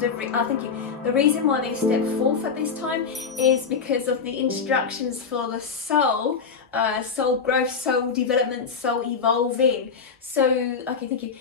thank you. The reason why they step forth at this time is because of the instructions for the soul, soul growth, soul development, soul evolving. So, okay, thank you.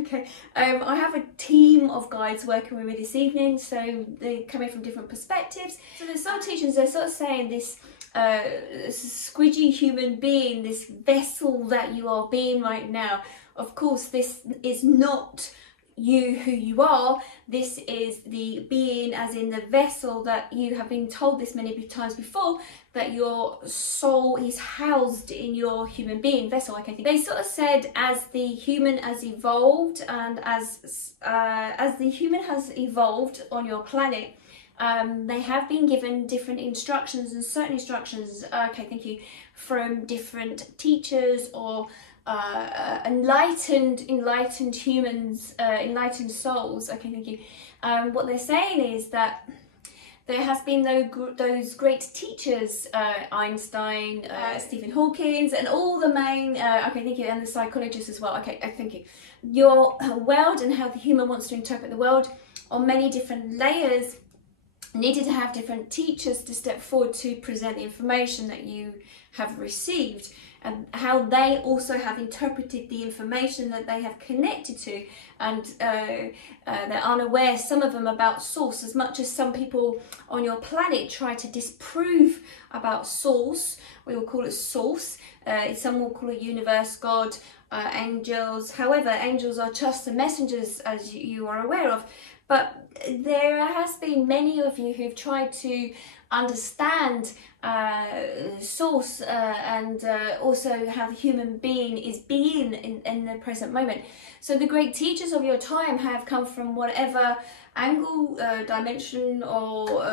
Okay, I have a team of guides working with me this evening, so they're coming from different perspectives. So the soul teachings, they're sort of saying this squidgy human being, this vessel that you are being right now. Of course, this is not you who you are. This is the being, as in the vessel that you have been told this many times before, that your soul is housed in your human being vessel. Okay, they sort of said as the human has evolved, and as the human has evolved on your planet, they have been given different instructions, and certain instructions, okay, thank you, from different teachers or enlightened humans, enlightened souls. Okay, thank you. What they're saying is that there has been those great teachers, Einstein, Stephen Hawking, and all the main, okay, thank you, and the psychologists as well. Okay, thank you. Your world and how the human wants to interpret the world on many different layers needed to have different teachers to step forward to present the information that you have received, and how they also have interpreted the information that they have connected to, and they're unaware, some of them, about source. As much as some people on your planet try to disprove about source, we will call it source, some will call it universe, God, angels. However, angels are just the messengers, as you are aware of. But there has been many of you who've tried to understand source and also how the human being is being in the present moment. So the great teachers of your time have come from whatever angle, dimension or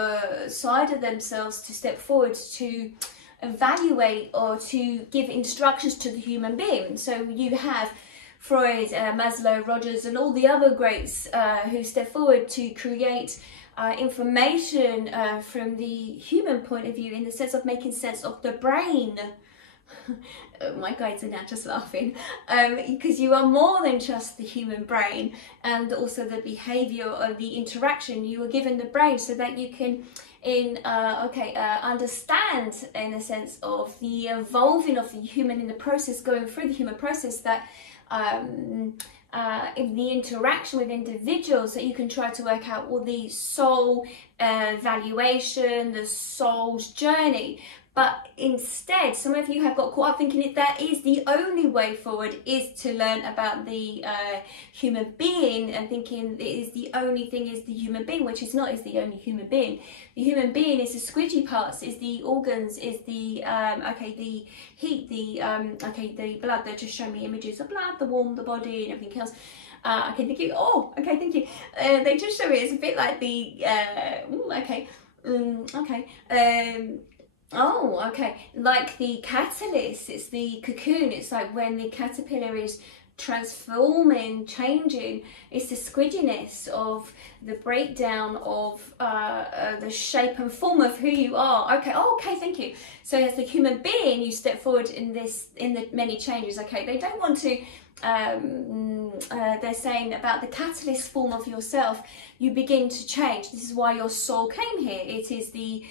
side of themselves to step forward to evaluate or to give instructions to the human being. So you have Freud, Maslow, Rogers, and all the other greats who step forward to create information from the human point of view, in the sense of making sense of the brain. My guides are now just laughing, because you are more than just the human brain, and also the behavior of the interaction. You were given the brain so that you can understand, in a sense of the evolving of the human in the process, going through the human process, that in the interaction with individuals, that you can try to work out all the soul valuation, the soul's journey. But instead, some of you have got caught up thinking that is the only way forward, is to learn about the human being, and thinking it is the only thing is the human being, which is not, is the only human being. The human being is the squidgy parts, is the organs, is the the heat, the blood. They're just showing me images of blood, the warmth, the body, and everything else. Okay, thank you. Oh, okay, thank you. They just show me it's a bit like the oh, okay, like the catalyst, it's the cocoon. It's like when the caterpillar is transforming, changing, it's the squidginess of the breakdown of the shape and form of who you are. Okay, oh, okay, thank you. So as the human being, you step forward in the many changes. Okay, they don't want to, they're saying about the catalyst form of yourself, you begin to change. This is why your soul came here. It is the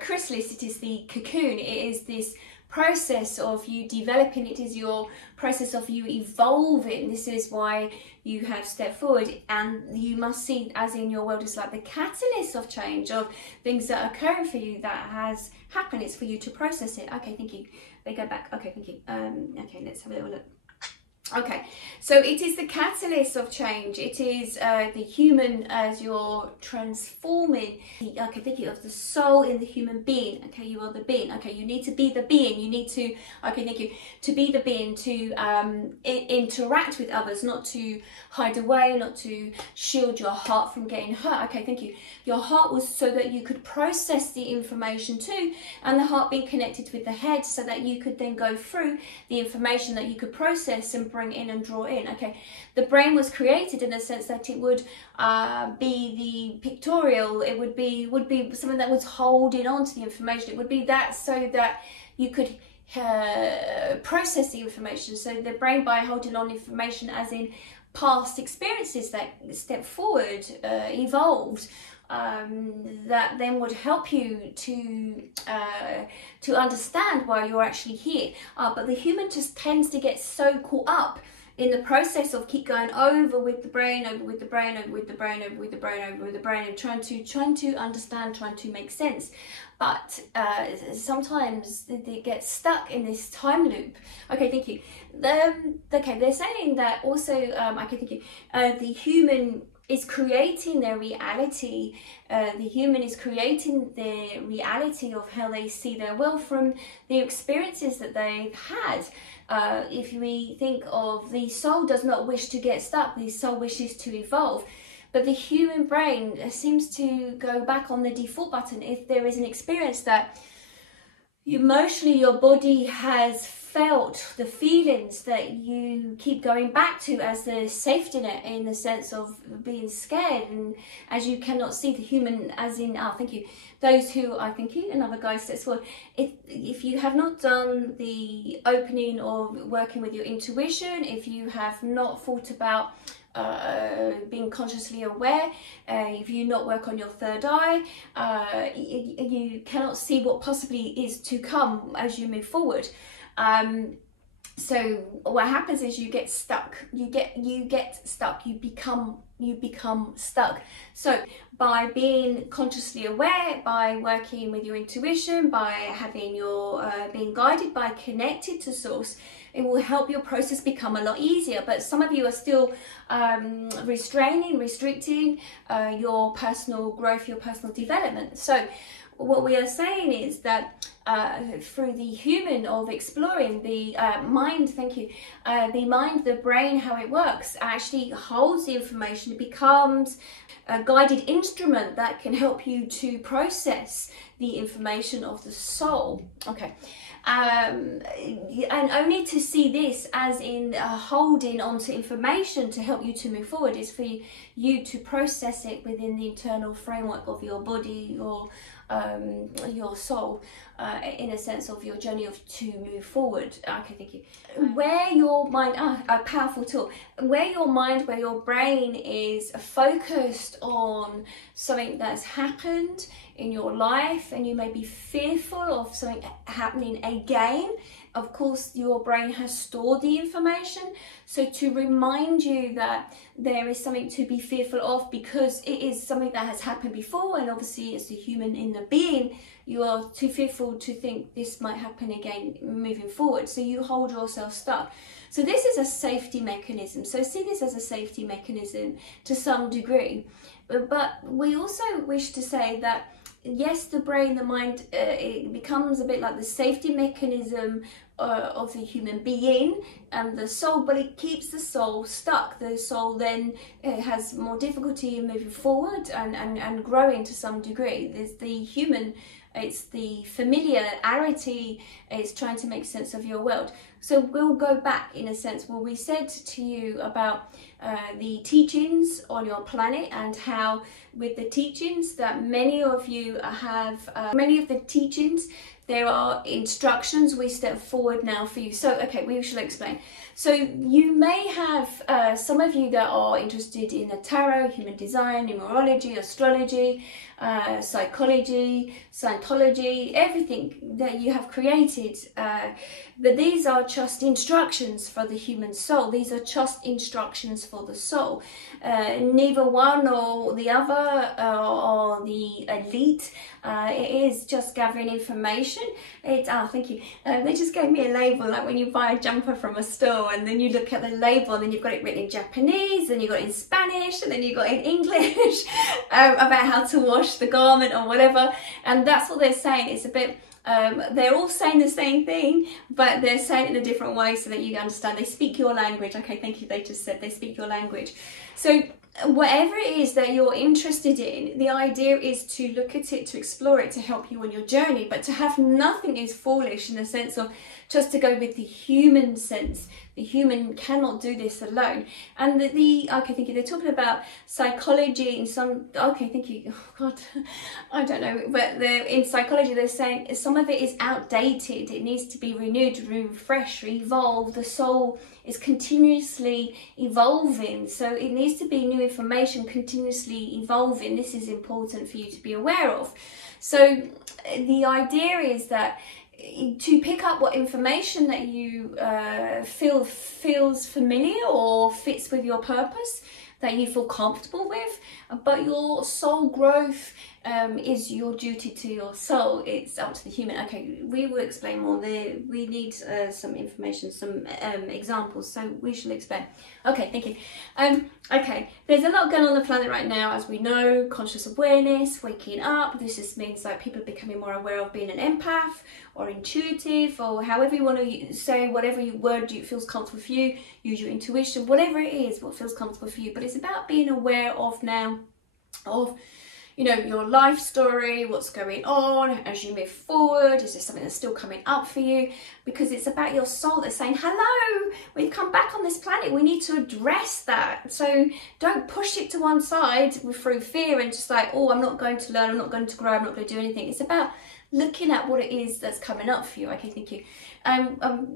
chrysalis, it is the cocoon, it is this process of you developing, it is your process of you evolving. This is why you have stepped forward, and you must see, as in your world, is like the catalyst of change, of things that are occurring for you that has happened. It's for you to process it. Okay, thank you. They go back. Okay, thank you. Okay, let's have a little look. Okay, so it is the catalyst of change. It is the human as you're transforming. Okay, thank you. Of the soul in the human being. Okay, you are the being. Okay, you need to be the being. You need to. Okay, thank you. To be the being, to interact with others, not to hide away, not to shield your heart from getting hurt. Okay, thank you. Your heart was so that you could process the information too, and the heart being connected with the head, so that you could then go through the information that you could process and bring in and draw in. Okay, the brain was created in a sense that it would be the pictorial, it would be something that was holding on to the information. It would be that, so that you could process the information. So the brain, by holding on information, as in past experiences that step forward, evolved, that then would help you to understand why you're actually here. But the human just tends to get so caught up in the process of keep going over with the brain, over with the brain, over with the brain, over with the brain, over with the brain, and trying to understand, trying to make sense. But sometimes they get stuck in this time loop. Okay, thank you. Okay, they're saying that also, okay, thank you. The human is creating their reality. The human is creating their reality of how they see their world from the experiences that they've had. If we think of the soul does not wish to get stuck, the soul wishes to evolve. But the human brain seems to go back on the default button if there is an experience that emotionally your body has felt, the feelings that you keep going back to as the safety net, in the sense of being scared, and as you cannot see the human as in, thank you, those who, I thank you, another guy says, well, if you have not done the opening or working with your intuition, if you have not thought about being consciously aware, if you not work on your third eye, you cannot see what possibly is to come as you move forward. So what happens is you get stuck. You get stuck. You become stuck. So by being consciously aware, by working with your intuition, by having your being guided, by connected to source, it will help your process become a lot easier. But some of you are still restricting your personal growth, your personal development. So what we are saying is that through the human of exploring the mind, thank you, the mind, the brain, how it works, actually holds the information. It becomes a guided instrument that can help you to process the information of the soul. Okay. And only to see this as in holding onto information to help you to move forward is for you to process it within the internal framework of your body, your soul, in a sense of your journey to move forward. Okay, thank you. Where your mind, a powerful tool, where your mind, where your brain is focused on something that's happened in your life and you may be fearful of something happening again, of course your brain has stored the information, so to remind you that there is something to be fearful of because it is something that has happened before, and obviously as a human in the being you are too fearful to think this might happen again moving forward, so you hold yourself stuck. So this is a safety mechanism, so see this as a safety mechanism to some degree, but we also wish to say that yes, the brain, the mind, it becomes a bit like the safety mechanism of the human being and the soul, but it keeps the soul stuck. The soul then has more difficulty in moving forward and growing to some degree. There's the human, it's the familiarity, it's trying to make sense of your world. So we'll go back in a sense where we said to you about the teachings on your planet, and how with the teachings that many of you have, many of the teachings, there are instructions we step forward now for you. So okay, we shall explain. So you may have some of you that are interested in the tarot, human design, numerology, astrology, psychology, Scientology, everything that you have created, but these are just instructions for the human soul. These are just instructions for the soul. Neither one or the other or the elite. It is just gathering information. It's, thank you. They just gave me a label, like when you buy a jumper from a store and then you look at the label and then you've got it written in Japanese, and you've got it in Spanish, and then you've got it in English about how to wash the garment or whatever. And that's what they're saying. It's a bit, they're all saying the same thing, but they're saying it in a different way so that you understand. They speak your language. Okay, thank you. They just said they speak your language. So whatever it is that you're interested in, the idea is to look at it, to explore it, to help you on your journey. But to have nothing is foolish, in the sense of just to go with the human sense. The human cannot do this alone. And okay, thank you. They're talking about psychology in some, okay, thank you. Oh God, I don't know. But in psychology, they're saying some of it is outdated. It needs to be renewed, refreshed, evolved. The soul is continuously evolving. So it needs to be new information continuously evolving. This is important for you to be aware of. So the idea is that to pick up what information that you feels familiar or fits with your purpose, that you feel comfortable with, but your soul growth is your duty to your soul. It's up to the human. Okay, we will explain more. We need some information, some examples, so we shall explain. Okay, thank you. Okay, there's a lot going on the planet right now, as we know. Conscious awareness, waking up. This just means like people are becoming more aware of being an empath or intuitive, or however you want to say, whatever word feels comfortable for you. Use your intuition, whatever it is, what feels comfortable for you. But it's about being aware of now, of, you know, your life story, what's going on as you move forward. Is there something that's still coming up for you? Because it's about your soul that's saying, hello, we've come back on this planet, we need to address that. So don't push it to one side through fear and just like, oh, I'm not going to learn, I'm not going to grow, I'm not going to do anything. It's about looking at what it is that's coming up for you. Okay, thank you.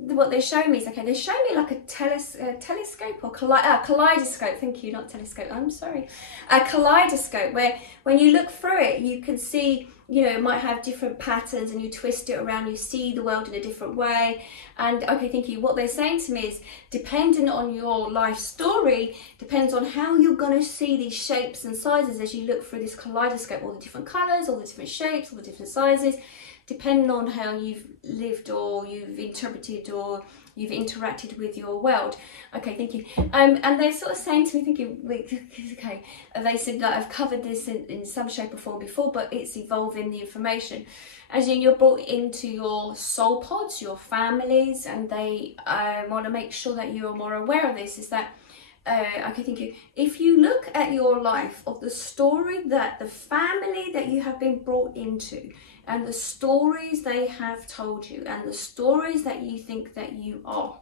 What they're showing me is, okay, they're showing me like a telescope or kaleidoscope. Thank you, not telescope, I'm sorry. A kaleidoscope, where when you look through it, you can see, you know, it might have different patterns, and you twist it around, you see the world in a different way. And okay, thank you. What they're saying to me is, depending on your life story, depends on how you're going to see these shapes and sizes as you look through this kaleidoscope, all the different colours, all the different shapes, all the different sizes, depending on how you've lived or you've interpreted or you've interacted with your world. Okay, thank you. And they're sort of saying to me, thinking, okay, they said that I've covered this in some shape or form before, but it's evolving the information. As you're brought into your soul pods, your families, and they want to make sure that you're more aware of this, is that, okay, thank you. If you look at your life, of the story that the family that you have been brought into, and the stories they have told you, and the stories that you think that you are,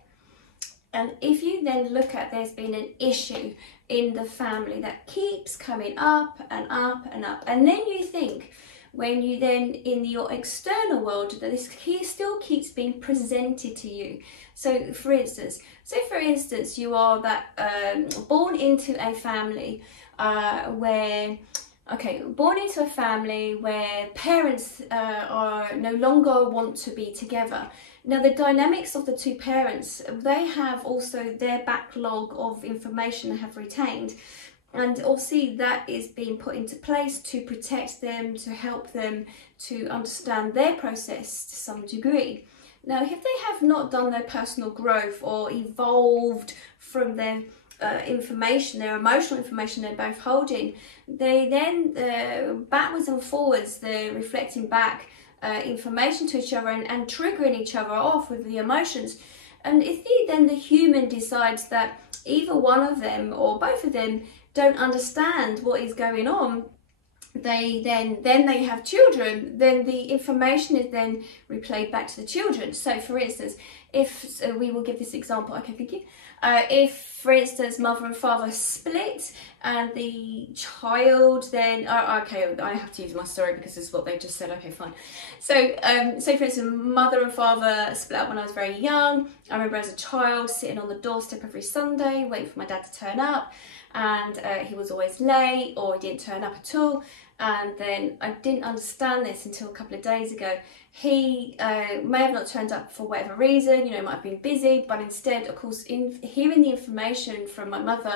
and if you then look at, there's been an issue in the family that keeps coming up and up and up, and then you think, when you then in your external world, that this still keeps being presented to you. So for instance, you are that born into a family born into a family where parents are no longer want to be together. Now, the dynamics of the two parents, they have also their backlog of information they have retained. And obviously that is being put into place to protect them, to help them to understand their process to some degree. Now, if they have not done their personal growth or evolved from their information, their emotional information they're both holding, they then backwards and forwards, they're reflecting back information to each other and triggering each other off with the emotions. And if the human decides that either one of them or both of them don't understand what is going on, they have children, then the information is then replayed back to the children. So for instance, if we will give this example, okay, thank you. If, for instance, mother and father split and the child then, okay, I have to use my story because this is what they just said, okay, fine. So, for instance, mother and father split up when I was very young. I remember as a child sitting on the doorstep every Sunday, waiting for my dad to turn up, and he was always late or he didn't turn up at all. And then I didn't understand this until a couple of days ago. He may have not turned up for whatever reason, you know, might have been busy, but instead, of course, in hearing the information from my mother,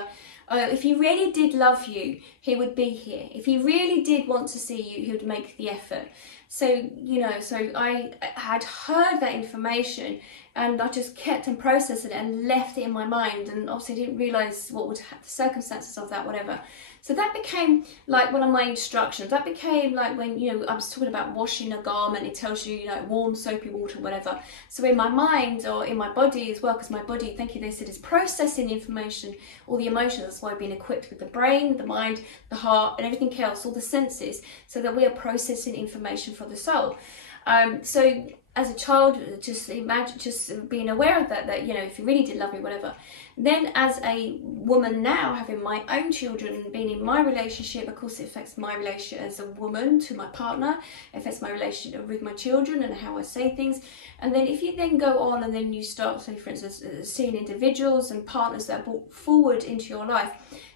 if he really did love you, he would be here. If he really did want to see you, he would make the effort. So, you know, so I had heard that information and I just kept and processed it and left it in my mind, and obviously didn't realise what would have the circumstances of that, whatever. So that became like one of my instructions. That became like when, you know, I was talking about washing a garment, it tells you, you know, warm soapy water, whatever. So in my mind or in my body as well, because my body, thank you, they said, is processing information, all the emotions. That's why we've been equipped with the brain, the mind, the heart, and everything else, all the senses, so that we are processing information for the soul. So as a child, just imagine, just being aware of that, you know, if you really did love me, whatever. Then as a woman now, having my own children, being in my relationship, of course it affects my relationship as a woman to my partner, it affects my relationship with my children and how I say things. And then if you then go on and then you start, say for instance, seeing individuals and partners that are brought forward into your life,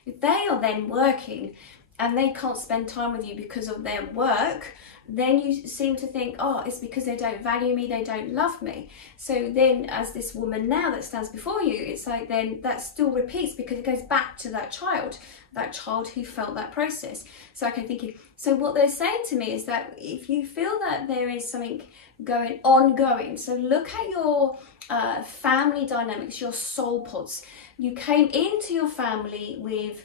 if they are then working and they can't spend time with you because of their work, then you seem to think, oh, it's because they don't value me, they don't love me. So then as this woman now that stands before you, it's like then that still repeats, because it goes back to that child who felt that process. So I can think, so what they're saying to me is that if you feel that there is something ongoing, so look at your family dynamics, your soul pods. You came into your family with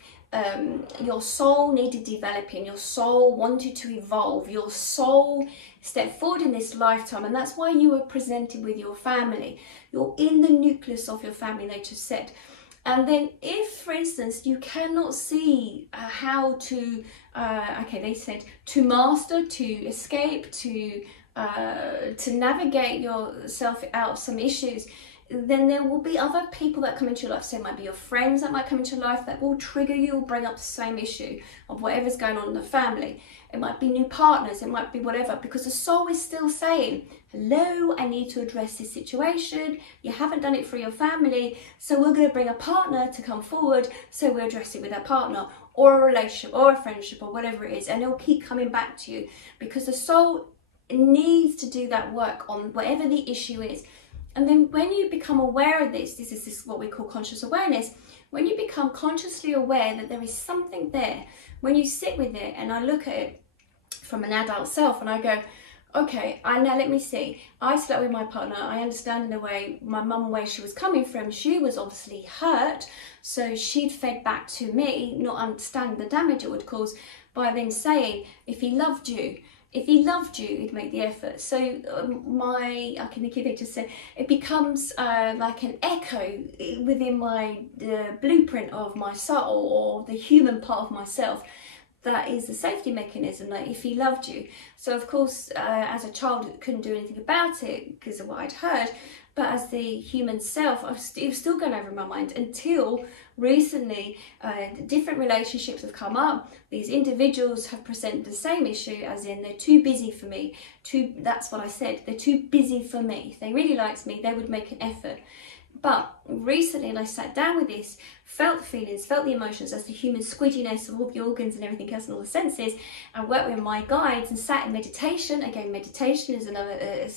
your soul needed developing, your soul wanted to evolve, your soul stepped forward in this lifetime, and that's why you were presented with your family. You're in the nucleus of your family, they just said. And then if, for instance, you cannot see how to, they said, to master, to escape, to navigate yourself out of some issues, then there will be other people that come into your life. So it might be your friends that might come into your life that will trigger you or bring up the same issue of whatever's going on in the family. It might be new partners, it might be whatever, because the soul is still saying, hello, I need to address this situation. You haven't done it for your family, so we're going to bring a partner to come forward, so we'll address it with that partner, or a relationship, or a friendship, or whatever it is, and it'll keep coming back to you, because the soul needs to do that work on whatever the issue is. And then when you become aware of this is what we call conscious awareness. When you become consciously aware that there is something there, when you sit with it, and I look at it from an adult self and I go, okay, now let me see. I slept with my partner. I understand in a way, my mum, where she was coming from, she was obviously hurt. So she'd fed back to me, not understanding the damage it would cause, by then saying, if he loved you, he'd make the effort. So I can think of it, just say, it becomes like an echo within my blueprint of my soul, or the human part of myself. That is the safety mechanism, like if he loved you. So of course, as a child, I couldn't do anything about it because of what I'd heard. But as the human self, it was still going over in my mind until recently. Different relationships have come up. These individuals have presented the same issue, as in they're too busy for me. That's what I said. They're too busy for me. If they really liked me, they would make an effort. But recently, and I sat down with this, felt the feelings, felt the emotions, as the human squidginess of all the organs and everything else and all the senses, and worked with my guides and sat in meditation. Again, meditation is another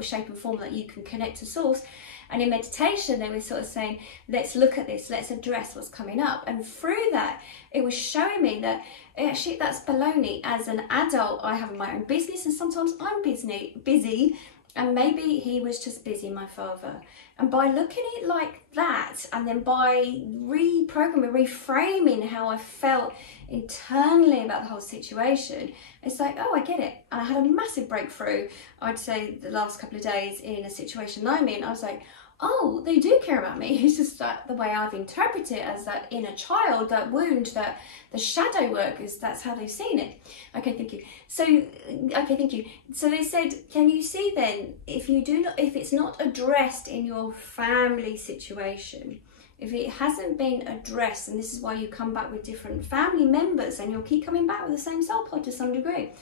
shape and form that you can connect to source. And in meditation, they were sort of saying, let's look at this, let's address what's coming up. And through that, it was showing me that actually that's baloney. As an adult, I have my own business, and sometimes I'm busy, and maybe he was just busy, my father. And by looking at it like that, and then by reprogramming, reframing how I felt internally about the whole situation, it's like, oh, I get it. And I had a massive breakthrough, I'd say the last couple of days, in a situation I'm in. I was like, oh, they do care about me. It's just that the way I've interpreted it as that inner child, that wound, that the shadow work, that's how they've seen it. Okay, thank you. So, okay, thank you. So they said, can you see then, if it's not addressed in your family situation, if it hasn't been addressed, and this is why you come back with different family members, and you'll keep coming back with the same soul pod to some degree,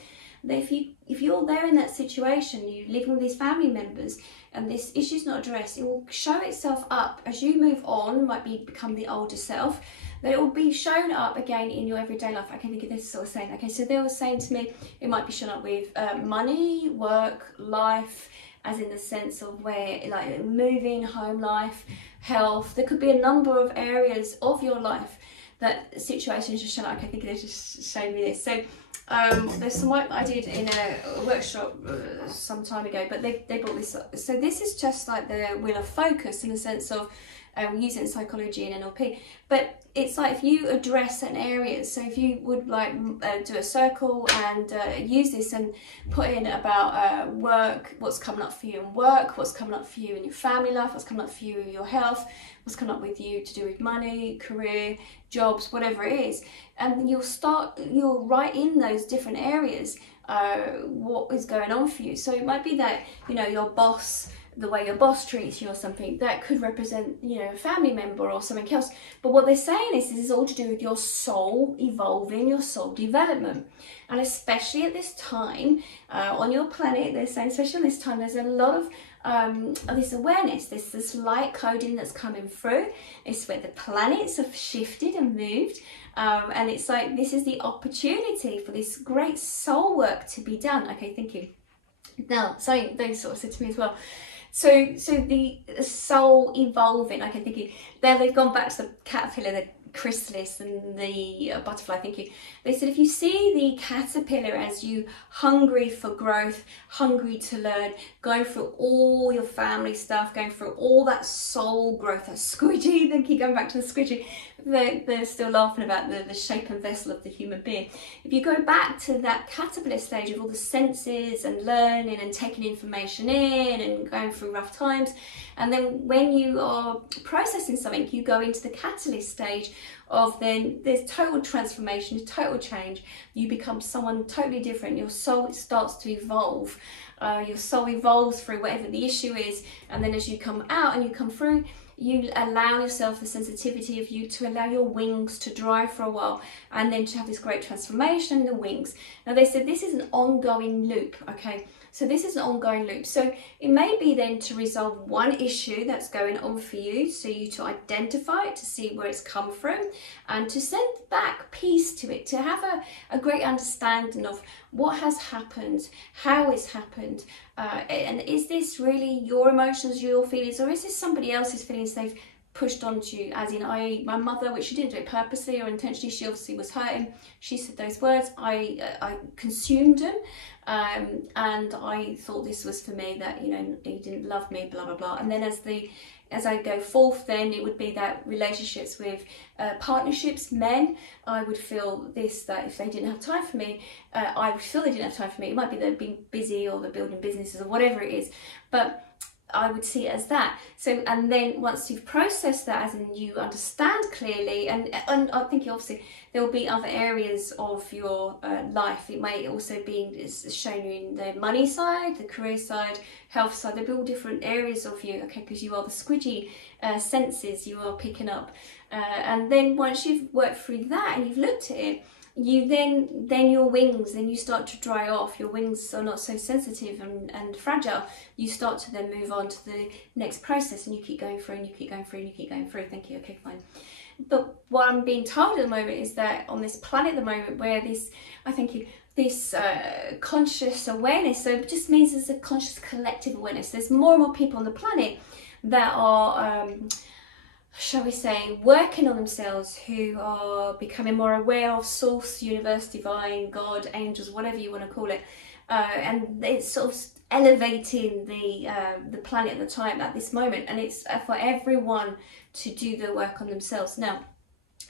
that if you're there in that situation, you're living with these family members, and this issue's not addressed, it will show itself up as you move on, become the older self, that it will be shown up again in your everyday life. I can think of this sort of saying. Okay, so they were saying to me, it might be shown up with money, work, life, as in the sense of where, like moving, home life, health. There could be a number of areas of your life that situations just shown up. Okay, I think they just showed me this. So there's some work that I did in a workshop some time ago, but they brought this up. So this is just like the wheel of focus, in the sense of We use it in psychology and NLP. But it's like if you address certain areas, so if you would like do a circle and use this and put in about work, what's coming up for you in work, what's coming up for you in your family life, what's coming up for you in your health, what's coming up with you to do with money, career, jobs, whatever it is, and you'll write in those different areas what is going on for you. So it might be that, you know, your boss, the way your boss treats you or something, that could represent, you know, a family member or something else. But what they're saying is this is all to do with your soul evolving, your soul development. And especially at this time on your planet, they're saying, especially on this time, there's a lot of this awareness, this light coding that's coming through. It's where the planets have shifted and moved. And it's like, this is the opportunity for this great soul work to be done. Okay, thank you. Now, something they sort of said to me as well. So the soul evolving, okay, thank you. There they've gone back to the caterpillar, the chrysalis and the butterfly, thank you. They said if you see the caterpillar as you hungry for growth, hungry to learn, going through all your family stuff, going through all that soul growth, that squidgy, they keep going back to the squidgy, they're still laughing about the shape and vessel of the human being. If you go back to that caterpillar stage of all the senses and learning and taking information in and going through rough times, and then when you are processing something, you go into the catalyst stage of then there's total transformation, total change. You become someone totally different. Your soul starts to evolve. Your soul evolves through whatever the issue is, and then as you come out and you come through, you allow yourself the sensitivity of you to allow your wings to dry for a while, and then to have this great transformation in the wings. Now they said this is an ongoing loop, okay? So this is an ongoing loop. So it may be then to resolve one issue that's going on for you, so you to identify it, to see where it's come from, and to send back peace to it, to have a great understanding of what has happened, how it's happened, and is this really your emotions, your feelings, or is this somebody else's feelings they've pushed onto you? As in, my mother, which she didn't do it purposely or intentionally, she obviously was hurting, she said those words, I consumed them, and I thought this was for me, that, you know, he didn't love me, blah blah blah. And then as I go forth, then it would be that relationships with partnerships, men, I would feel this, that if they didn't have time for me, I would feel they didn't have time for me. It might be they're being busy or they're building businesses or whatever it is, but I would see it as that. So, and then once you've processed that, as in you understand clearly, and I think obviously there will be other areas of your life. It may also be shown you in the money side, the career side, health side. There'll be all different areas of you, okay, because you are the squidgy senses you are picking up. And then once you've worked through that and you've looked at it, you then your wings, then you start to dry off. Your wings are not so sensitive and fragile. You start to then move on to the next process, and you keep going through and you keep going through and you keep going through. Thank you. Okay, fine. But what I'm being told at the moment is that on this planet at the moment, where this, I think this conscious awareness, so it just means there's a conscious collective awareness. There's more and more people on the planet that are shall we say, working on themselves, who are becoming more aware of source, universe, divine, God, angels, whatever you want to call it, and it's sort of elevating the planet at the time, at this moment, and it's for everyone to do the work on themselves. Now,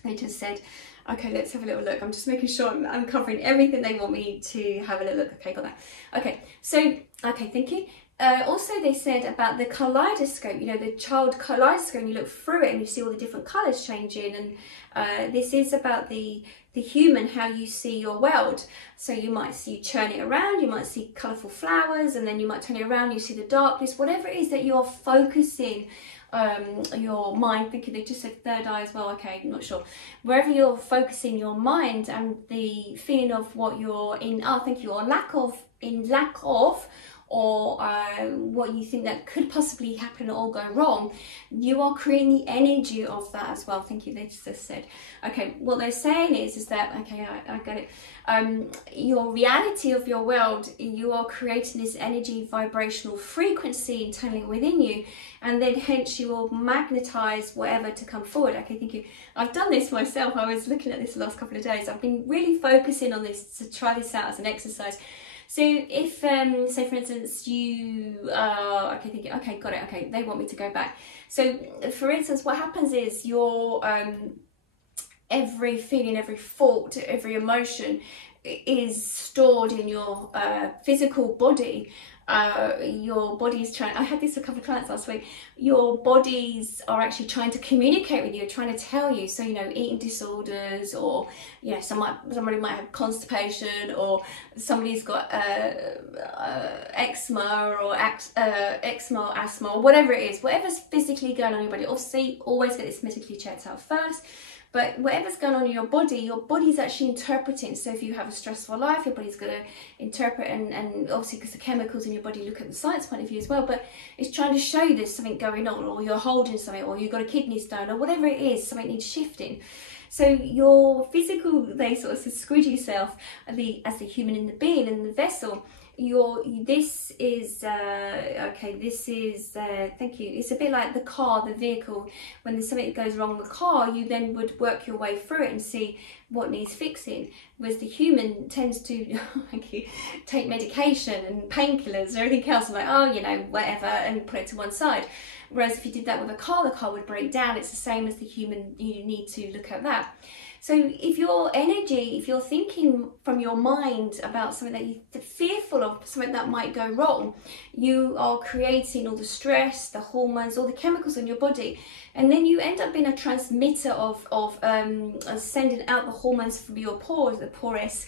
they just said, okay, let's have a little look. I'm just making sure I'm uncovering everything they want me to have a little look. Okay, got that. Okay, so, okay, thank you. Also, they said about the kaleidoscope, you know, the child kaleidoscope, and you look through it and you see all the different colours changing, and this is about the human, how you see your world. So you might see, you turn it around, you might see colourful flowers, and then you might turn it around, you see the darkness, whatever it is that you're focusing your mind. Thinking, they just said third eye as well, okay, I'm not sure. Wherever you're focusing your mind and the feeling of what you're in, thank you, or lack of, or what you think that could possibly happen or go wrong, you are creating the energy of that as well. Thank you, they just said. Okay, what they're saying is that, okay, I got it. Your reality of your world, you are creating this energy vibrational frequency internally within you, and then hence you will magnetize whatever to come forward. Okay, thank you. I've done this myself. I was looking at this the last couple of days. I've been really focusing on this to try this out as an exercise. So if, say for instance, you are thinking, okay, got it, okay, they want me to go back. So for instance, what happens is your every feeling, every thought, every emotion is stored in your physical body. Your body's trying, I had this a couple of clients last week, your bodies are actually trying to communicate with you, trying to tell you. So, you know, eating disorders, or, you know, somebody might have constipation, or somebody's got eczema or eczema or asthma, or whatever it is, whatever's physically going on in your body. Obviously, always get this medically checked out first. But whatever's going on in your body's actually interpreting. So if you have a stressful life, your body's going to interpret, and obviously because the chemicals in your body look at the science point of view as well, but it's trying to show you there's something going on, or you're holding something, or you've got a kidney stone, or whatever it is, something needs shifting. So your physical, they sort of squid yourself as the human in the being, in the vessel. This is thank you, it's a bit like the car, the vehicle. When there's something that goes wrong with the car, you then would work your way through it and see what needs fixing, whereas the human tends to take medication and painkillers and everything else, and like, oh, you know, whatever, and put it to one side. Whereas if you did that with a car, the car would break down. It's the same as the human. You need to look at that. So if your energy, if you're thinking from your mind about something that you're fearful of, something that might go wrong, you are creating all the stress, the hormones, all the chemicals in your body. And then you end up being a transmitter of sending out the hormones from your pores, the pores,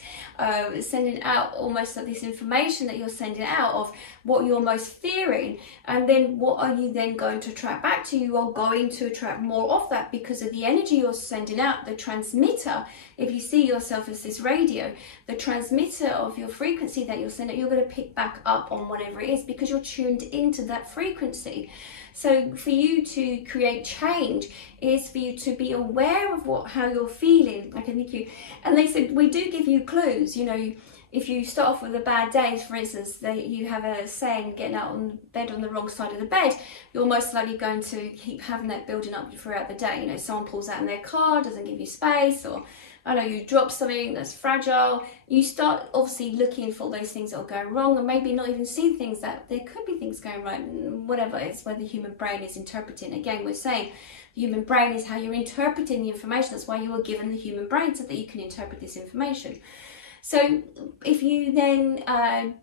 sending out almost like this information that you're sending out of what you're most fearing. And then what are you then going to attract back to you? You are going to attract more of that because of the energy you're sending out, the transmitter. If you see yourself as this radio, the transmitter of your frequency that you're sending, you're going to pick back up on whatever it is because you're tuned into that frequency. So for you to create change is for you to be aware of how you're feeling. And they said, we do give you clues, you know, if you start off with a bad day, for instance, you have a saying, getting out on bed on the wrong side of the bed, you're most likely going to keep having that building up throughout the day. You know, someone pulls out in their car, doesn't give you space, or I know you drop something that's fragile. You start obviously looking for those things that will go wrong, and maybe not even see things that there could be things going right, whatever. It's where the human brain is interpreting. Again, we're saying the human brain is how you're interpreting the information. That's why you were given the human brain, so that you can interpret this information. So if you then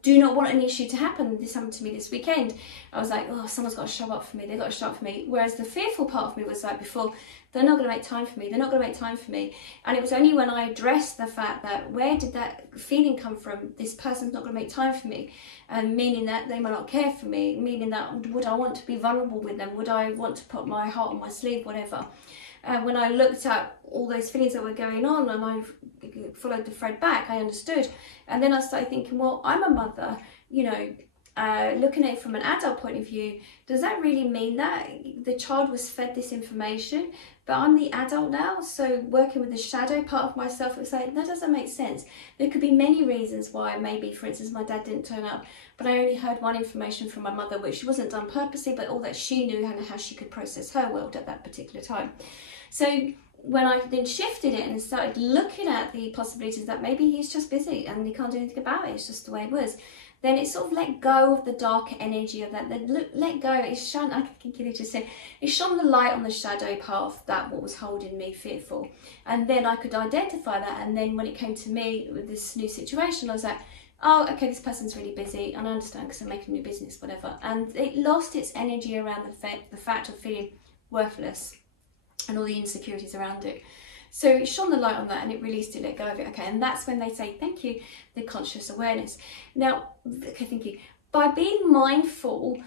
do not want an issue to happen, this happened to me this weekend, I was like, oh, someone's got to show up for me, they've got to show up for me. Whereas the fearful part of me was like before, they're not going to make time for me, they're not going to make time for me. And it was only when I addressed the fact that, where did that feeling come from? This person's not going to make time for me. And meaning that they might not care for me, meaning that would I want to be vulnerable with them? Would I want to put my heart on my sleeve, whatever? When I looked at all those feelings that were going on and I followed the thread back, I understood. And then I started thinking, well, I'm a mother, you know, looking at it from an adult point of view, does that really mean that the child was fed this information, but I'm the adult now? So working with the shadow part of myself, it was like, that doesn't make sense. There could be many reasons why. Maybe, for instance, my dad didn't turn up, but I only heard one information from my mother, which wasn't done purposely, but all that she knew and how she could process her world at that particular time. So when I then shifted it and started looking at the possibilities that maybe he's just busy and he can't do anything about it, it's just the way it was, then it sort of let go of the darker energy of that. Then let go. It shone. I think you just said it shone the light on the shadow part of that, what was holding me fearful, and then I could identify that. And then when it came to me with this new situation, I was like, oh, okay, this person's really busy, and I understand because I'm making a new business, whatever. And it lost its energy around the fact of feeling worthless and all the insecurities around it. So it shone the light on that and it released it, let go of it. Okay, and that's when they say, thank you, the conscious awareness. Now, okay, thank you. By being mindful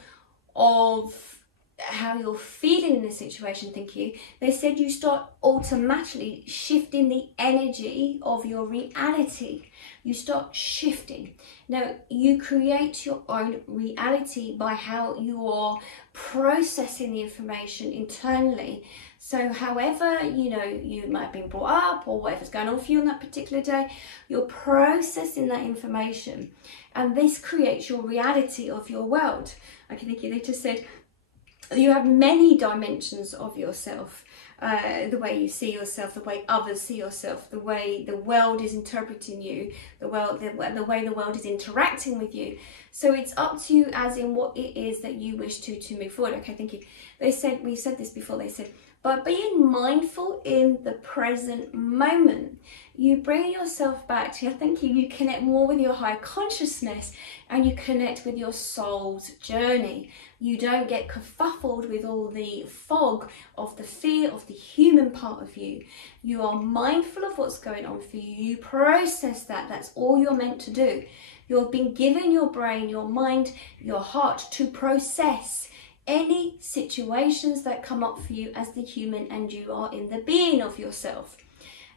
of how you're feeling in this situation, thank you, they said you start automatically shifting the energy of your reality. You start shifting. Now, you create your own reality by how you are processing the information internally. So however, you know, you might have been brought up or whatever's going on for you on that particular day, you're processing that information. And this creates your reality of your world. Okay, thank you. They just said you have many dimensions of yourself. the way you see yourself, the way others see yourself, the way the world is interpreting you, the way the world is interacting with you. So it's up to you as in what it is that you wish to move forward. Okay, thank you. We've said this before, they said, by being mindful in the present moment, you bring yourself back to, I think you connect more with your higher consciousness, and you connect with your soul's journey. You don't get kerfuffled with all the fog of the fear of the human part of you. You are mindful of what's going on for you. You process that. That's all you're meant to do. You've been given your brain, your mind, your heart to process any situations that come up for you as the human, and you are in the being of yourself.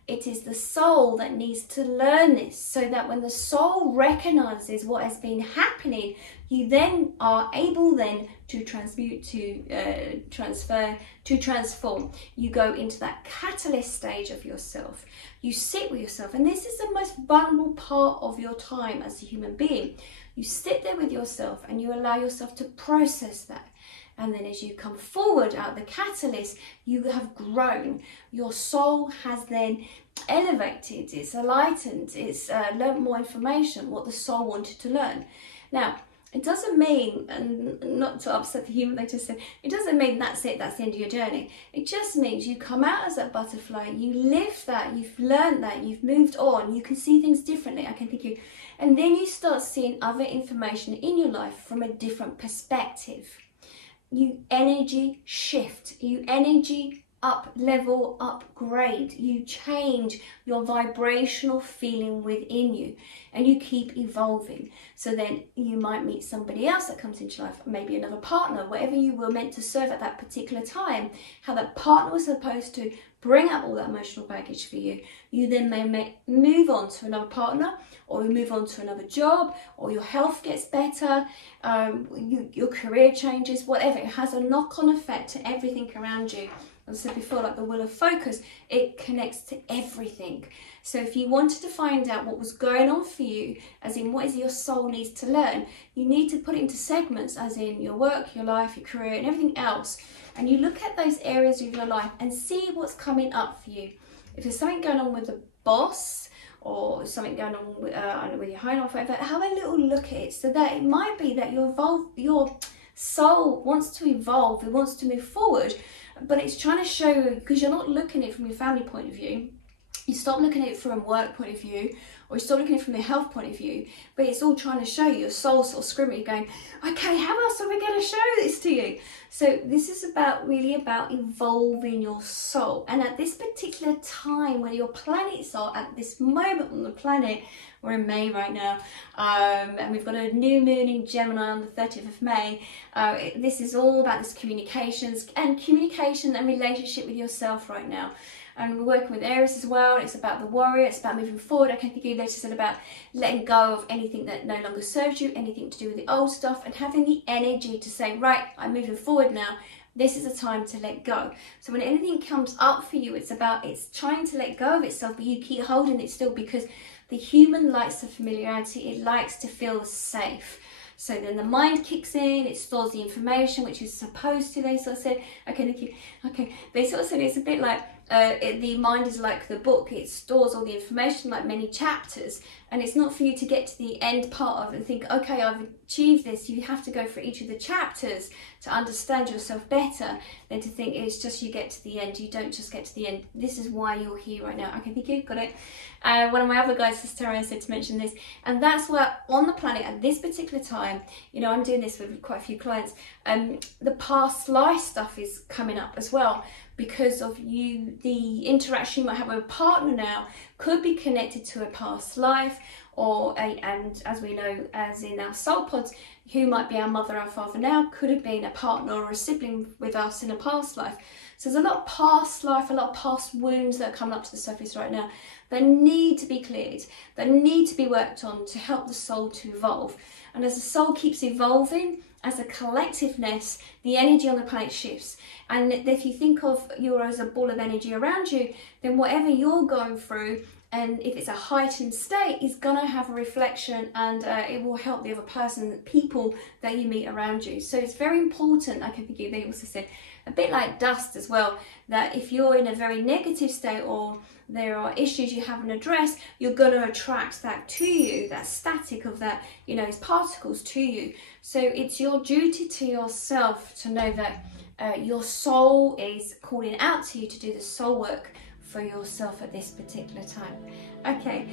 It is the soul that needs to learn this, so that when the soul recognizes what has been happening, you then are able then to transmute, to transfer, to transform. You go into that catalyst stage of yourself. You sit with yourself, and this is the most vulnerable part of your time as a human being. You sit there with yourself and you allow yourself to process that. And then as you come forward out of the catalyst, you have grown. Your soul has then elevated, it's enlightened, it's learned more information, what the soul wanted to learn. Now, it doesn't mean, and not to upset the human, they just said, it doesn't mean that's it, that's the end of your journey. It just means you come out as that butterfly, you live that, you've learned that, you've moved on, you can see things differently, I can think you, and then you start seeing other information in your life from a different perspective. You energy shift, you energy up level, upgrade, you change your vibrational feeling within you, and you keep evolving. So then you might meet somebody else that comes into your life, maybe another partner, whatever you were meant to serve at that particular time, how that partner was supposed to bring up all that emotional baggage for you. You then may move on to another partner, or you move on to another job, or your health gets better, your career changes, whatever. It has a knock-on effect to everything around you. As I said before, like the wheel of focus, it connects to everything. So if you wanted to find out what was going on for you, as in what is your soul needs to learn, you need to put it into segments, as in your work, your life, your career, and everything else. And you look at those areas of your life and see what's coming up for you. If there's something going on with the boss, or something going on with your home, or whatever, have a little look at it, so that it might be that your soul wants to evolve, it wants to move forward, but it's trying to show you, because you're not looking at it from your family point of view, you stop looking at it from a work point of view, or you stop looking at it from the health point of view, but it's all trying to show you, your soul sort of screaming, going, okay, how else are we going to show this to you? So this is really about evolving your soul. And at this particular time where your planets are, at this moment on the planet, we're in May right now, and we've got a new moon in Gemini on the 30th of May. This is all about this communication and relationship with yourself right now. And we're working with Aries as well. It's about the warrior, it's about moving forward. I can think you later said about letting go of anything that no longer serves you, anything to do with the old stuff, and having the energy to say, right, I'm moving forward now. This is a time to let go. So when anything comes up for you, it's trying to let go of itself, but you keep holding it still, because the human likes the familiarity, it likes to feel safe. So then the mind kicks in, it stores the information, which is supposed to, they sort of said, okay, thank you. Okay, they sort of said it's a bit like, the mind is like the book, it stores all the information like many chapters, and it's not for you to get to the end part of it and think, okay, I've achieved this. You have to go for each of the chapters to understand yourself better than to think it's just you get to the end. You don't just get to the end. This is why you're here right now. Okay, thank you, got it. One of my other guys, Sister, said to mention this, and that's where on the planet at this particular time, you know, I'm doing this with quite a few clients, the past life stuff is coming up as well, because of the interaction you might have with a partner now could be connected to a past life, and as we know, as in our soul pods, who might be our mother, our father now, could have been a partner or a sibling with us in a past life. So there's a lot of past life, a lot of past wounds that are coming up to the surface right now that need to be cleared, that need to be worked on to help the soul to evolve. And as the soul keeps evolving, as a collectiveness, the energy on the planet shifts. And if you think of you as a ball of energy around you, then whatever you're going through, and if it's a heightened state, it's gonna have a reflection, and it will help the other person, the people that you meet around you. So it's very important, like I think they also said, a bit like dust as well, that if you're in a very negative state or there are issues you haven't addressed, you're going to attract that to you, that static of that, you know, these particles to you. So it's your duty to yourself to know that your soul is calling out to you to do the soul work for yourself at this particular time. Okay.